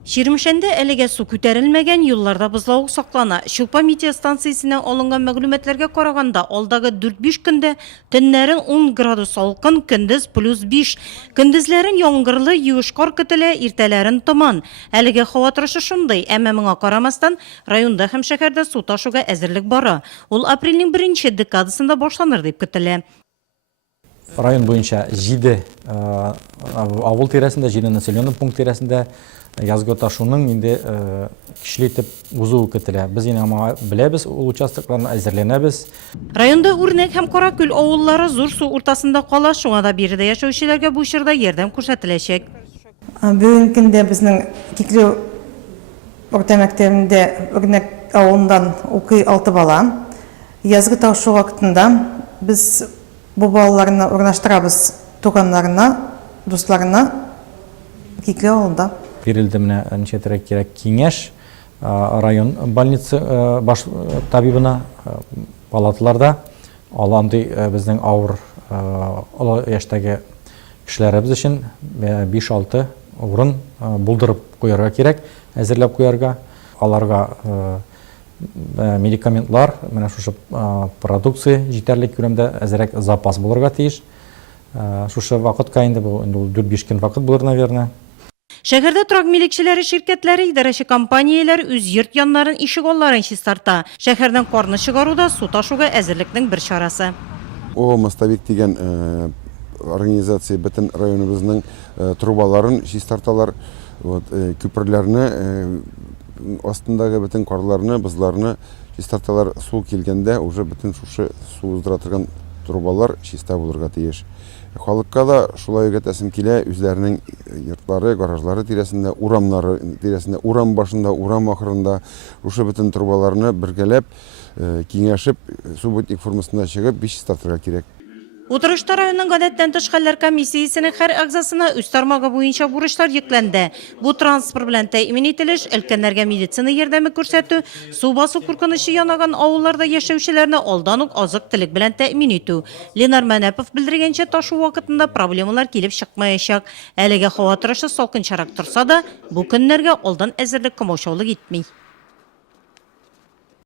Ширмешенде әлеге су күтәрелмәгән юлларда бозлау саклана. Шулпа метеостанциясеннән алынган мәгълүматларга караганда, алдагы 4-5 көндә төннәрен 10 градус салкын, көндез +5. Көндезләрен яңгырлы, юеш кар көтелә, иртәләрен томан. Әлеге һава торышы шундый, әмма моңа карамастан, районда һәм шәһәрдә су ташуга әзерлек бара. Ул апрельнең 1 декадасында башланыр дип көтелә. Район буенча 7 авыл тирәсендә, 7 населенный пункт тирәсендә язгы ташуның инде кишле итеп узуы көтелә. Без инде беләбез, ул участокларны әзерләнәбез. Районда Үрнәк һәм Каракүл авыллары зур су уртасында кала, шуңа да биредә яшәүчеләргә бу чорда ярдәм күрсәтеләчәк. Бүгенге көндә безнең Кикле орта мәктәбендә Үрнәк авылыннан укый 6 бала. Язгы ташу вакытында без бу балаларны урнаштырабыз туганнарына, дусларына Кикле авылында. Бирелде менә ничәтрәк кирәк киңәш район больница баш табибына палаталарда аланды безнең авыр олы яшьтәге кешеләребез өчен 5-6 урын булдырып куярга кирәк, әзерләп куярга. Аларга медикаментлар, менә шушы продукция җитәрлек күләмдә әзрәк запас булырга тиеш. Шушы вакытка инде бу 4-5 көн вакыт булыр, наверное. Шәһәрдә торак милекчеләре, ширкәтләре, идарәче компанияләр үз йорт яннарын, ишек алларын чистарта. Шәһәрдән карны чыгаруда су ташуга әзерлекнең бер чарасы. О Мостовик дигән организация бөтен районыбызның трубаларын чистарталар, күперләрне, астындагы бөтен карларны, бызларны чистарталар. Су килгәндә уже бөтен шушы су уздыра торган трубалар чиста булырга тиеш. Халыкка да шулай гәтәсем килә, үзләренең йортлары, гаражлары тирәсендә, урамнары тирәсендә, урам башында, урам ахырында шушы бөтен трубаларны бергәләп, киңәшеп, субботник формасында чыгып, чистартырга кирәк. Утырышта районның гадәттән тыш хәлләр комиссиясенең һәр әгъзасына үз тармагы буенча бурычлар йөкләнде. Бу транспорт белән тәэмин ителеш, өлкәннәргә медицина ярдәме күрсәтү, су басу куркынычы янаган авылларда яшәүчеләрне алдан ук азык-төлек белән тәэмин итү. Ленар Мәнәпов белдергәнчә, ташу вакытында проблемалар килеп чыкмаячак. Әлегә һава торышы салкынчарак торса да, бу көннәргә алдан әзерлек комачаулык итми.